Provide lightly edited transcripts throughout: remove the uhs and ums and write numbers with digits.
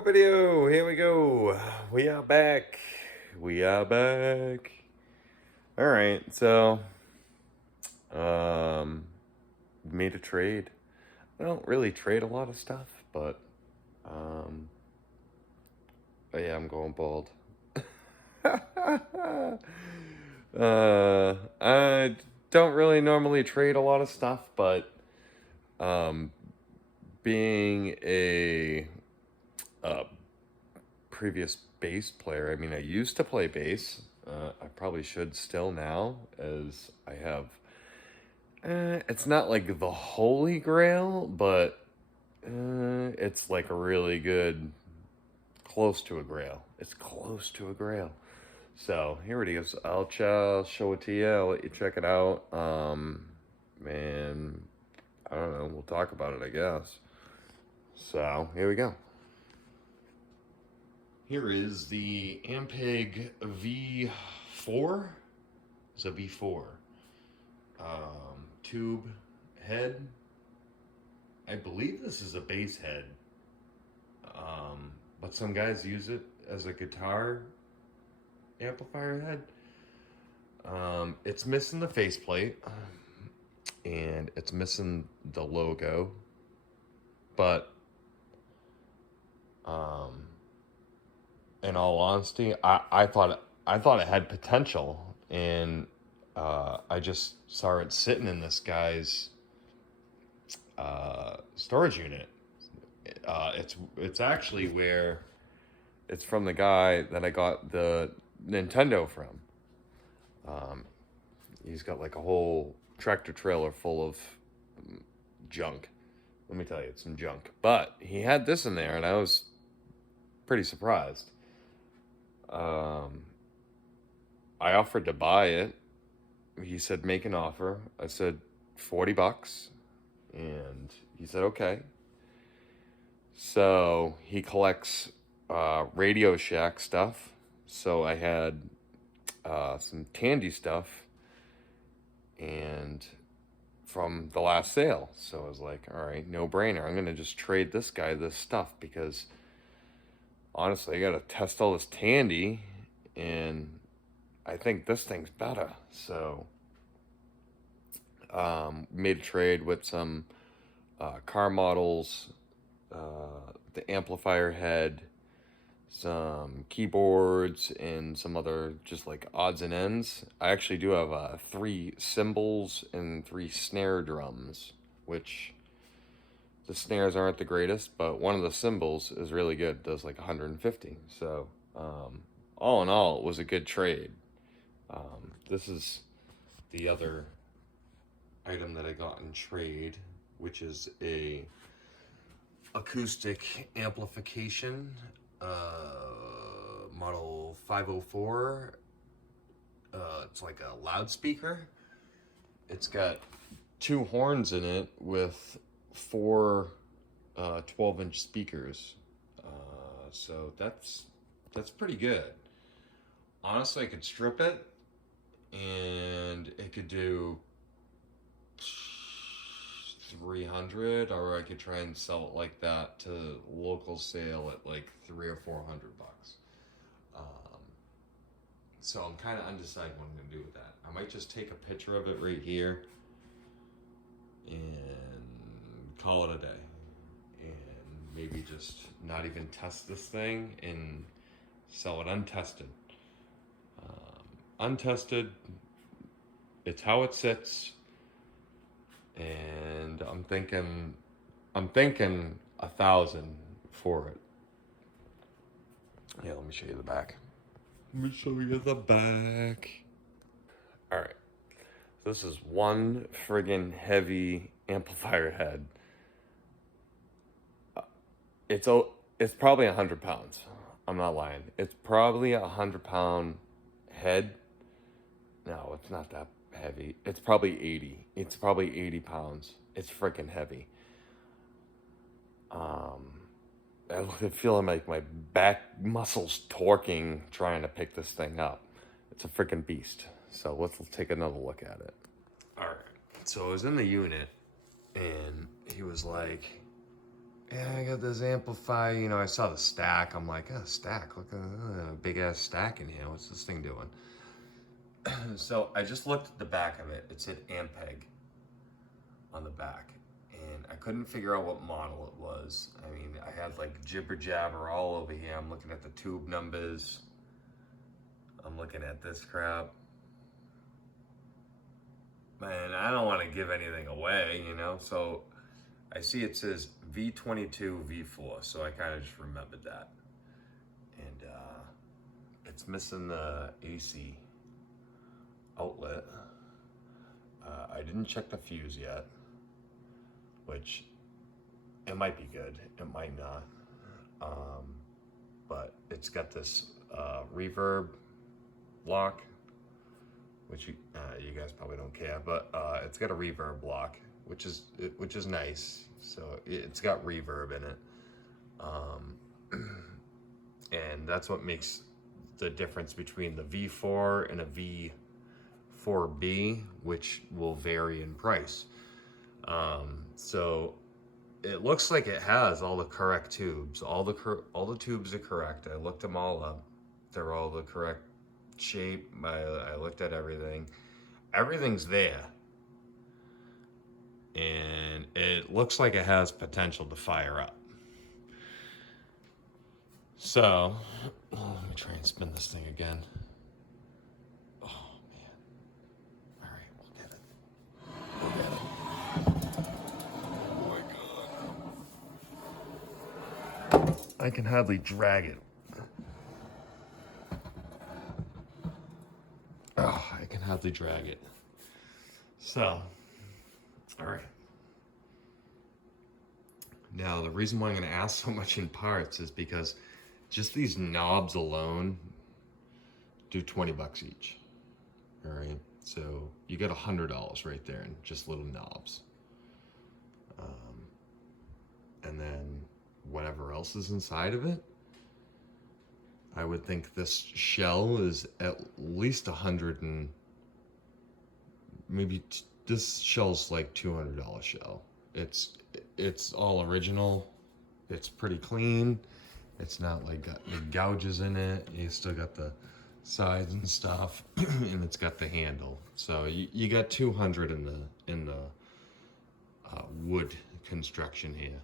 video. Here we go. We are back. We are back. All right, so made a trade. I don't really trade a lot of stuff, but yeah, I'm going bald. I don't really normally trade a lot of stuff, but being a previous bass player, I mean, I used to play bass. I probably should still now, as I have. It's not like the holy grail, but it's like a really good, close to a grail. It's close to a grail. So here it is. I'll show it to you. I'll let you check it out. And I don't know. We'll talk about it, I guess. So here we go. Here is the Ampeg V-4. It's a V-4. Tube head. I believe this is a bass head. But some guys use it as a guitar amplifier head. It's missing the faceplate. And it's missing the logo. But in all honesty, I thought it had potential, and I just saw it sitting in this guy's storage unit. It's actually where it's from the guy that I got the Nintendo from. He's got like a whole tractor trailer full of junk. Let me tell you, it's some junk. But he had this in there, and I was pretty surprised. I offered to buy it. He said, make an offer. I said, $40. And he said, okay. So he collects Radio Shack stuff. So I had some Tandy stuff and from the last sale. So I was like, all right, no brainer. I'm going to just trade this guy this stuff because honestly, I got to test all this Tandy, and I think this thing's better. So, made a trade with some car models, the amplifier head, some keyboards, and some other just like odds and ends. I actually do have 3 cymbals and 3 snare drums, which the snares aren't the greatest, but one of the cymbals is really good. It does like 150. So, all in all, it was a good trade. This is the other item that I got in trade, which is a acoustic amplification, model 504. It's like a loudspeaker. It's got 2 horns in it with 4 12-inch speakers. So that's pretty good. Honestly, I could strip it and it could do 300, or I could try and sell it like that to local sale at like $300 or $400. So I'm kind of undecided what I'm gonna do with that. I might just take a picture of it right here and call it a day, and maybe just not even test this thing and sell it untested. Untested, it's how it sits, and I'm thinking 1,000 for it. Yeah, let me show you the back. Let me show you the back. All right, this is one friggin' heavy amplifier head. It's probably 100 pounds. I'm not lying. It's probably a 100-pound head. No, it's not that heavy. It's probably 80. It's probably 80 pounds. It's freaking heavy. I feel like my back muscles torquing trying to pick this thing up. It's a freaking beast. So let's take another look at it. All right. So I was in the unit, and he was like, Yeah, I got this amplifier, you know, I saw the stack. I'm like, oh, stack, look at a big ass stack in here. What's this thing doing? So I just looked at the back of it. It said Ampeg on the back. And I couldn't figure out what model it was. I mean, I had like jibber jabber all over here. I'm looking at the tube numbers. I'm looking at this crap. Man, I don't want to give anything away, you know? So I see it says V22 V4, so I kind of just remembered that. And it's missing the AC outlet. I didn't check the fuse yet, which it might be good, it might not. But it's got this reverb lock, which you guys probably don't care, but it's got a reverb lock, which is nice. So it's got reverb in it, and that's what makes the difference between the V4 and a V4B, which will vary in price. So it looks like it has all the correct tubes. All the tubes are correct. I looked them all up. They're all the correct shape. I looked at everything. Everything's there. And it looks like it has potential to fire up. So, let me try and spin this thing again. Oh, man. All right, we'll get it. We'll get it. Oh, my God. I can hardly drag it. Oh, I can hardly drag it. So, all right. Now, the reason why I'm going to ask so much in parts is because just these knobs alone do 20 bucks each. All right. So you get $100 right there in just little knobs. And then whatever else is inside of it, I would think this shell is at least 100 and maybe this shell's like $200 shell. It's all original. It's pretty clean. It's not like got big gouges in it. You still got the sides and stuff, and it's got the handle. So you got 200 in the wood construction here.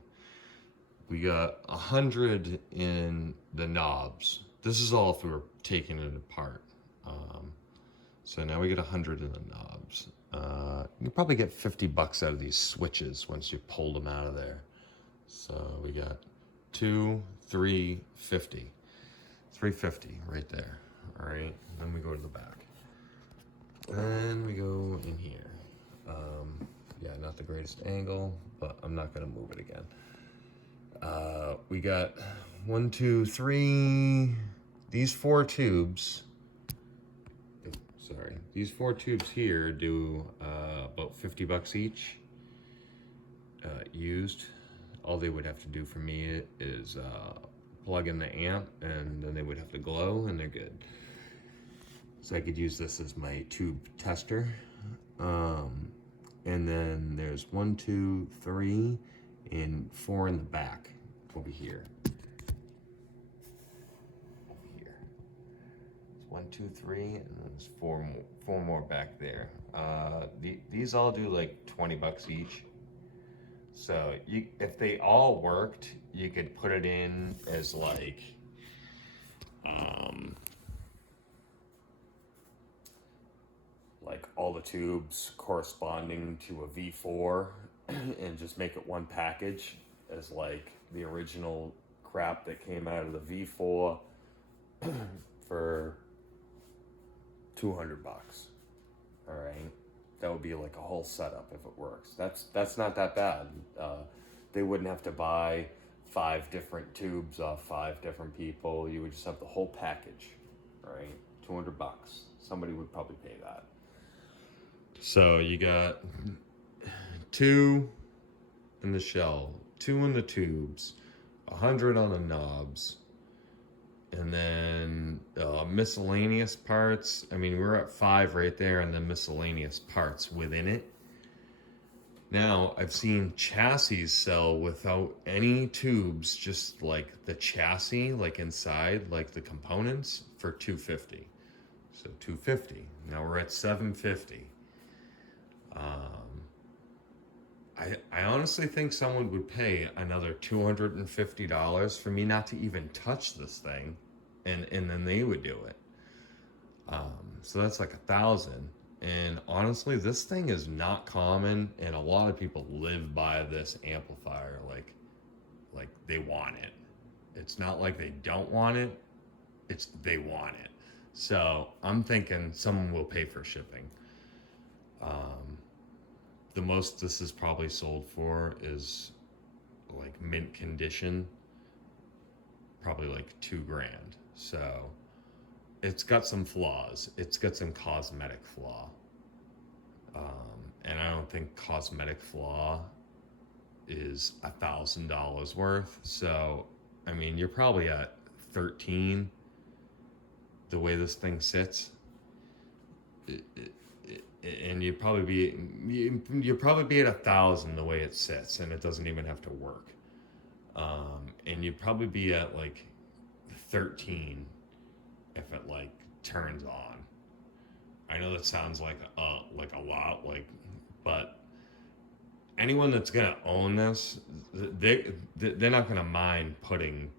We got 100 in the knobs. This is all if we were taking it apart. So now we get 100 in the knobs. You probably get 50 bucks out of these switches once you pull them out of there. So we got 2, 3, 50. 350 right there. All right, then we go to the back. And we go in here. Yeah, not the greatest angle, but I'm not gonna move it again. We got 1, 2, 3, these 4 tubes. Sorry, these 4 tubes here do about 50 bucks each used. All they would have to do for me is plug in the amp, and then they would have to glow, and they're good. So I could use this as my tube tester. And then there's 1, 2, 3, and 4 in the back over here. Over here. It's 1, 2, 3, and then there's 4 more back there. These all do like 20 bucks each. So if they all worked, you could put it in as like all the tubes corresponding to a V4 and just make it one package as like the original crap that came out of the V4 for 200 bucks. All right. That would be like a whole setup if it works. That's not that bad. They wouldn't have to buy 5 different tubes off 5 different people. You would just have the whole package, right? 200 bucks. Somebody would probably pay that. So you got 2 in the shell, 2 in the tubes, 100 on the knobs, and then miscellaneous parts. I mean, we're at 5 right there, and then miscellaneous parts within it. Now, I've seen chassis sell without any tubes, just like the chassis, like inside, like the components, for 250. So 250. Now we're at 750. I honestly think someone would pay another $250 for me not to even touch this thing, and then they would do it. So that's like 1,000. And honestly, this thing is not common, and a lot of people live by this amplifier. Like they want it. It's not like they don't want it. It's they want it. So I'm thinking someone will pay for shipping. The most this is probably sold for is like mint condition, probably like $2,000. So it's got some flaws. It's got some cosmetic flaw. And I don't think cosmetic flaw is $1,000 worth. So, I mean, you're probably at 13 the way this thing sits. And you'd probably be at 1,000 the way it sits, and it doesn't even have to work. And you'd probably be at like 13 if it like turns on. I know that sounds like a lot, but anyone that's gonna own this, they're not gonna mind putting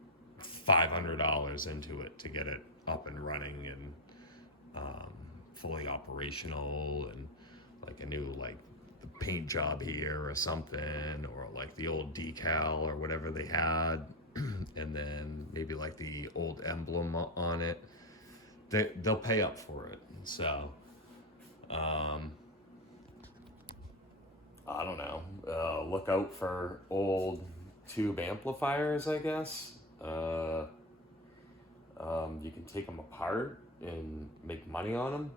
$500 into it to get it up and running and fully operational, and like a new like the paint job here or something, or like the old decal or whatever they had, and then maybe like the old emblem on it. They'll pay up for it. So I don't know. Look out for old tube amplifiers, I guess. You can take them apart and make money on them.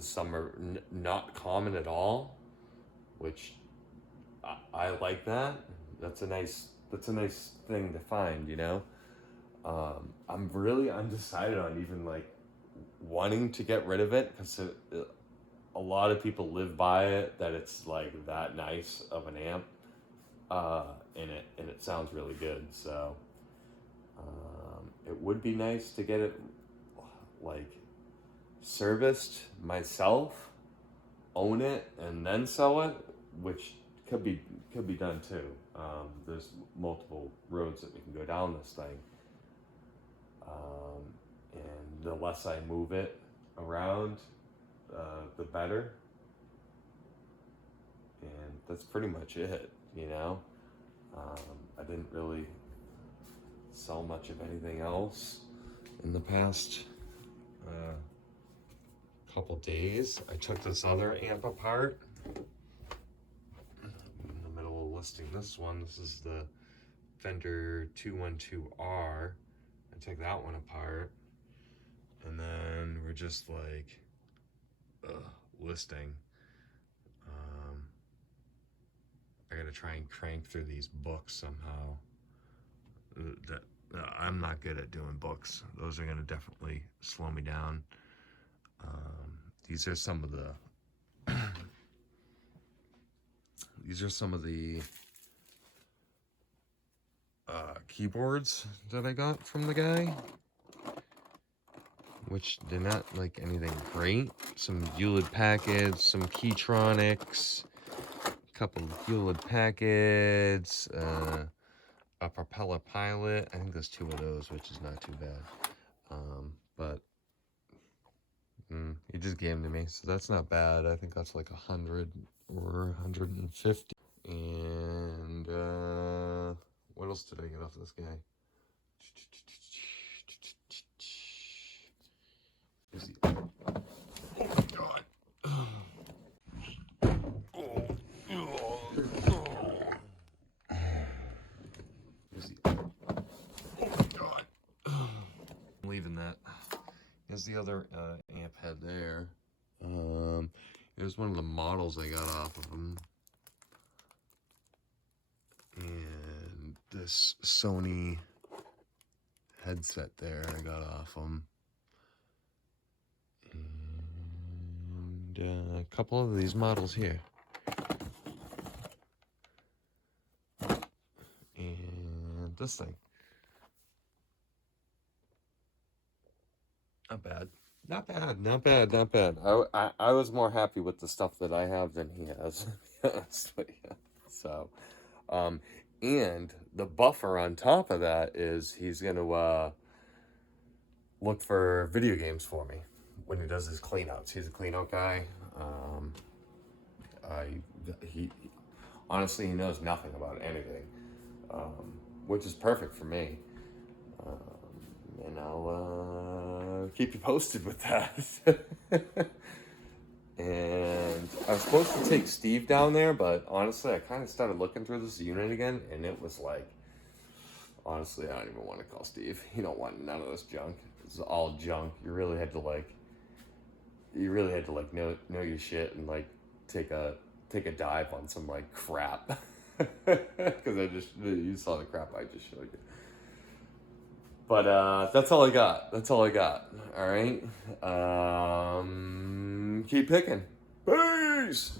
Some are not common at all, which I like that. That's a nice thing to find, you know. I'm really undecided on even like wanting to get rid of it, because a lot of people live by it, that it's like that nice of an amp, and it sounds really good. So it would be nice to get it like serviced myself, own it, and then sell it, which could be done too. There's multiple roads that we can go down this thing, and the less I move it around, the better. And that's pretty much it, you know. I didn't really sell much of anything else in the past couple days. I took this other amp apart in the middle of listing this one. This is the Fender 212R. I took that one apart, and then we're just like listing. I gotta try and crank through these books somehow. I'm not good at doing books. Those are gonna definitely slow me down. These are some of the keyboards that I got from the guy, which they're not like anything great. Some Hewlett Packards, some Keytronics, a couple of Hewlett Packards, a Propeller Pilot. I think there's 2 of those, which is not too bad. But he just gave them to me, so that's not bad. I think that's like 100 or 150. And what else did I get off this guy? Oh my god. I'm leaving that. Here's the other amp head there. Here's one of the models I got off of him. And this Sony headset there I got off him. And a couple of these models here. And this thing. Not bad. Not bad, not bad, not bad. I was more happy with the stuff that I have than he has, honestly. So, and the buffer on top of that is he's gonna look for video games for me when he does his cleanouts. He's a cleanout guy. He honestly, he knows nothing about anything, which is perfect for me. And I'll keep you posted with that. And I was supposed to take Steve down there, but honestly, I kind of started looking through this unit again, and it was like, honestly, I don't even want to call Steve. He don't want none of this junk. It's all junk. You really had to know your shit and like take a dive on some like crap. Because you saw the crap I just showed you. But that's all I got. That's all I got. All right. Keep picking. Peace.